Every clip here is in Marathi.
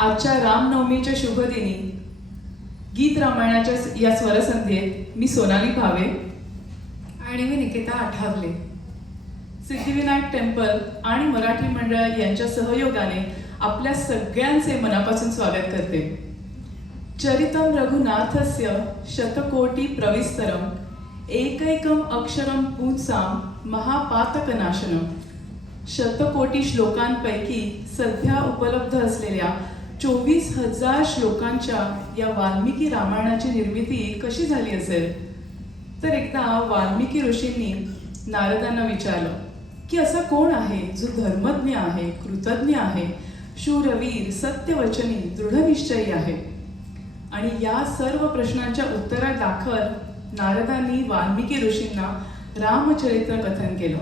आजच्या रामनवमीच्या शुभदिनी गीत रामायणाच्या या स्वरसंध्येत मी सोनाली भावे आणि मी निकिता आठावले. सिद्धिविनायक टेम्पल आणि मराठी मंडळ यांच्या सहयोगाने आपल्या सगळ्यांचे मनापासून स्वागत करते. चरितम रघुनाथस्य शतकोटी प्रविस्तरम एकैकम अक्षरम पूसाम महापातकनाशनम शतकोटी श्लोकांपैकी सध्या उपलब्ध असलेल्या चोवीस हजार श्लोकांच्या या वाल्मिकी रामायणाची निर्मिती कशी झाली असेल? तर एकदा वाल्मिकी ऋषींनी नारदांना विचारलं की असा कोण आहे जो धर्मज्ञ आहे कृतज्ञ आहे शूरवीर सत्यवचनी दृढनिश्चयी आहे? आणि या सर्व प्रश्नांच्या उत्तरा दाखल नारदांनी वाल्मिकी ऋषींना रामचरित्र कथन केलं.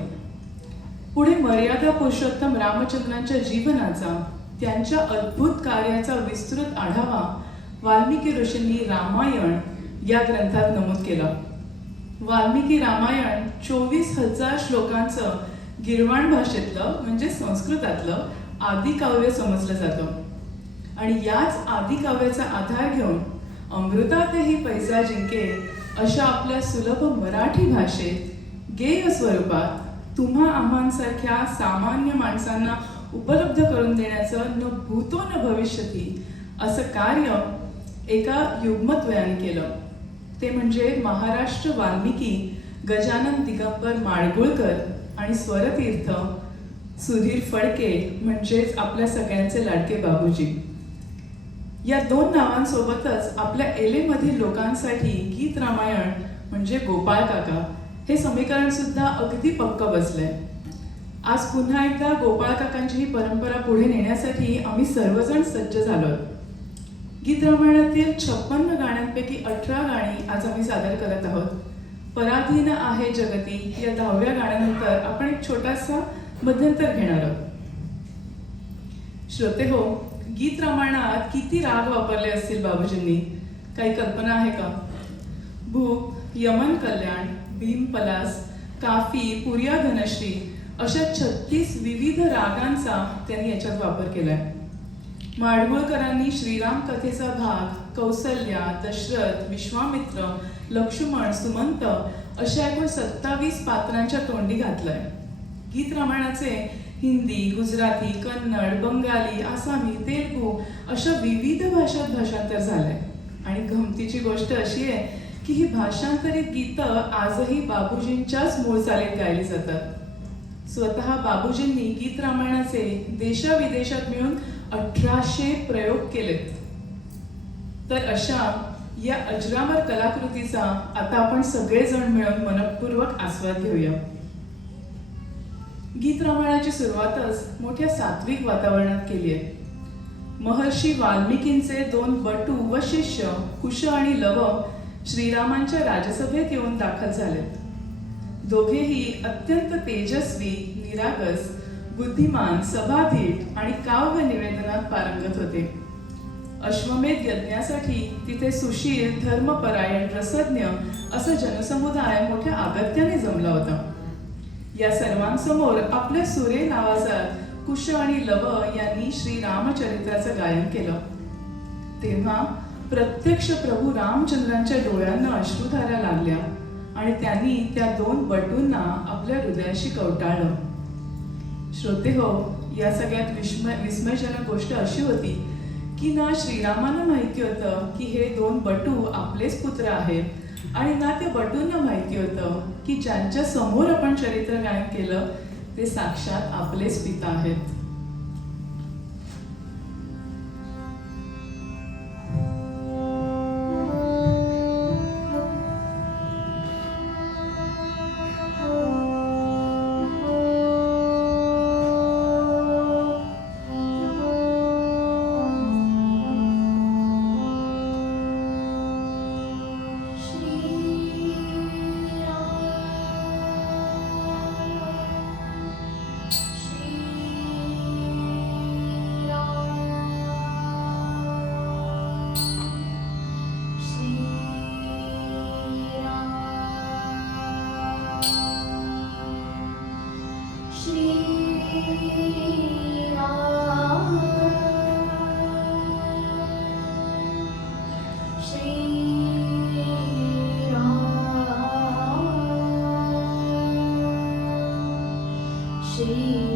पुढे मर्यादा पुरुषोत्तम रामचंद्रांच्या जीवनाचा त्यांच्या अद्भुत कार्याचा विस्तृत आढावा वाल्मिकी ऋषींनी रामायण या ग्रंथात नमूद केला. वाल्मिकी रामायण चोवीस हजार श्लोकांचं गिरवाण भाषेतलं म्हणजे संस्कृतातलं आदिकाव्य समजलं जातं. आणि याच आदिकाव्याचा आधार घेऊन अमृतातही पैसा जिंके अशा आपल्या सुलभ मराठी भाषेत गेय स्वरूपात तुम्हा आम्हांसारख्या सामान्य माणसांना उपलब्ध करून देण्याचं न भूतो न भविष्यती असं कार्य एका युग्मत्वयाने केलं. ते म्हणजे महाराष्ट्र वाल्मिकी गजानन दिगंबर माळगुळकर आणि स्वरतीर्थ सुधीर फडके म्हणजेच आपल्या सगळ्यांचे लाडके बाबूजी. या दोन नावांसोबतच आपल्या एलेमधील लोकांसाठी गीत रामायण म्हणजे गोपाळ काका हे समीकरण सुद्धा अगदी पक्क बसलंय. आज पुन्हा एकदा गोपाळकाकांची ही परंपरा पुढे नेण्यासाठी आम्ही सर्वजण सज्ज झालो गीत रामायणातील छप्पन्न गाण्यांपैकी अठरा गाणी आज आम्ही सादर करत आहोत. पराधीन आहे जगती या दहाव्या गाण्यानंतर आपण एक छोटासा मध्यंतर घेणार आहोत. श्रोते हो गीत रामायणात किती राग वापरले असतील बाबूजींनी? काही कल्पना आहे का? भूक यमन कल्याण भीम पलास काफी पुर्या धनश्री अशा छत्तीस विविध रागांचा त्यांनी याच्यात वापर केलाय. माडगुळकरांनी श्रीराम कथेचा भाग कौसल्या दशरथ विश्वामित्र लक्ष्मण सुमंत अशा एकूण सत्तावीस पात्रांच्या तोंडी घातलंय. गीत रामायणाचे हिंदी गुजराती कन्नड बंगाली आसामी तेलगू अशा विविध भाषात भाषांतर झालंय. आणि गमतीची गोष्ट अशी आहे की ही भाषांतरित गीतं आजही बाबूजींच्याच मूळ चालीत गायली जातात. स्वतः बाबूजींनी गीत रामायणाचे देशाविदेशात मिळून अठराशे प्रयोग केलेत. तर अशा या अजरामर कलाकृतीचा आता आपण सगळेजण मिळून मनपूर्वक आस्वाद घेऊया. गीत रामायणाची सुरुवातच मोठ्या सात्विक वातावरणात केली आहे. महर्षी वाल्मिकींचे दोन बटू व शिष्य कुश आणि लव श्रीरामांच्या राजसभेत येऊन दाखल झालेत. दोघेही अत्यंत तेजस्वी निरागस बुद्धिमान सभाधीट आणि काव्य निवेदनात पारंगत होते. अश्वमेध यज्ञासाठी तिथे सुशील धर्मपरायण रसज्ञ असा जनसमुदाय मोठ्या आगत्याने जमला होता. या सर्वांसमोर आपल्या सुरे नावाचा कुश आणि लव यांनी श्री रामचरित्राचं गायन केलं. तेव्हा प्रत्यक्ष प्रभू रामचंद्रांच्या डोळ्यांना अश्रुधारा लागल्या. आणि त्यांनी त्या दोन बटूंना आपल्या हृदयाशी कवटाळलं. श्रोते हो या सगळ्यात विस्मय विस्मयजनक गोष्ट अशी होती की ना श्रीरामांना माहिती होतं की हे दोन बटू आपलेच पुत्र आहेत आणि ना त्या बटूंना माहिती होतं की ज्यांच्या समोर आपण चरित्र गायन केलं ते साक्षात आपलेच पिता आहेत. see.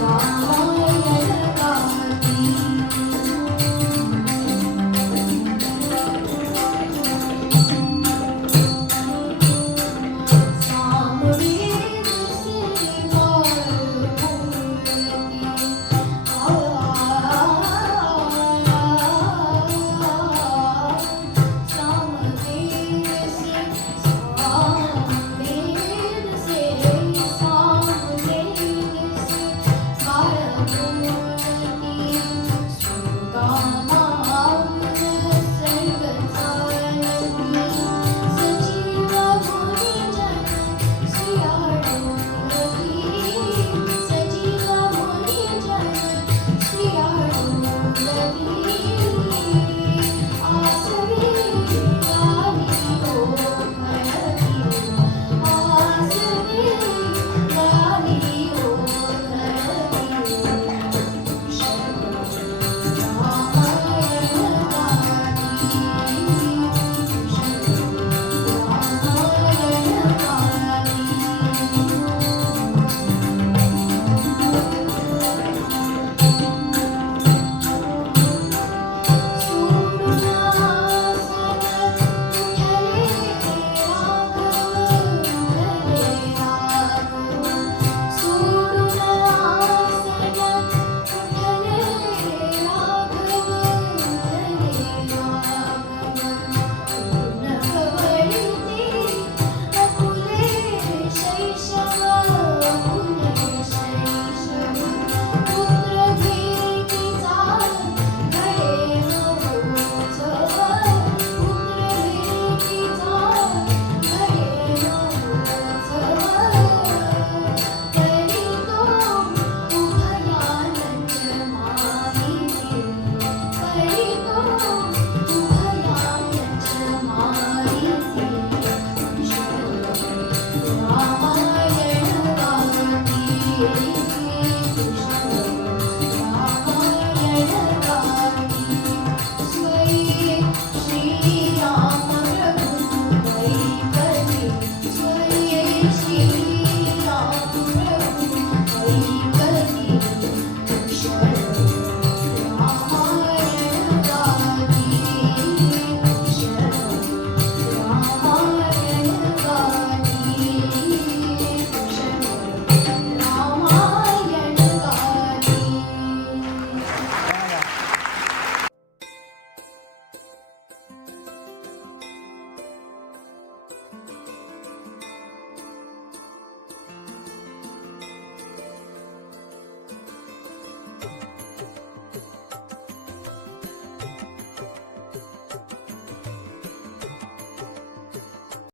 나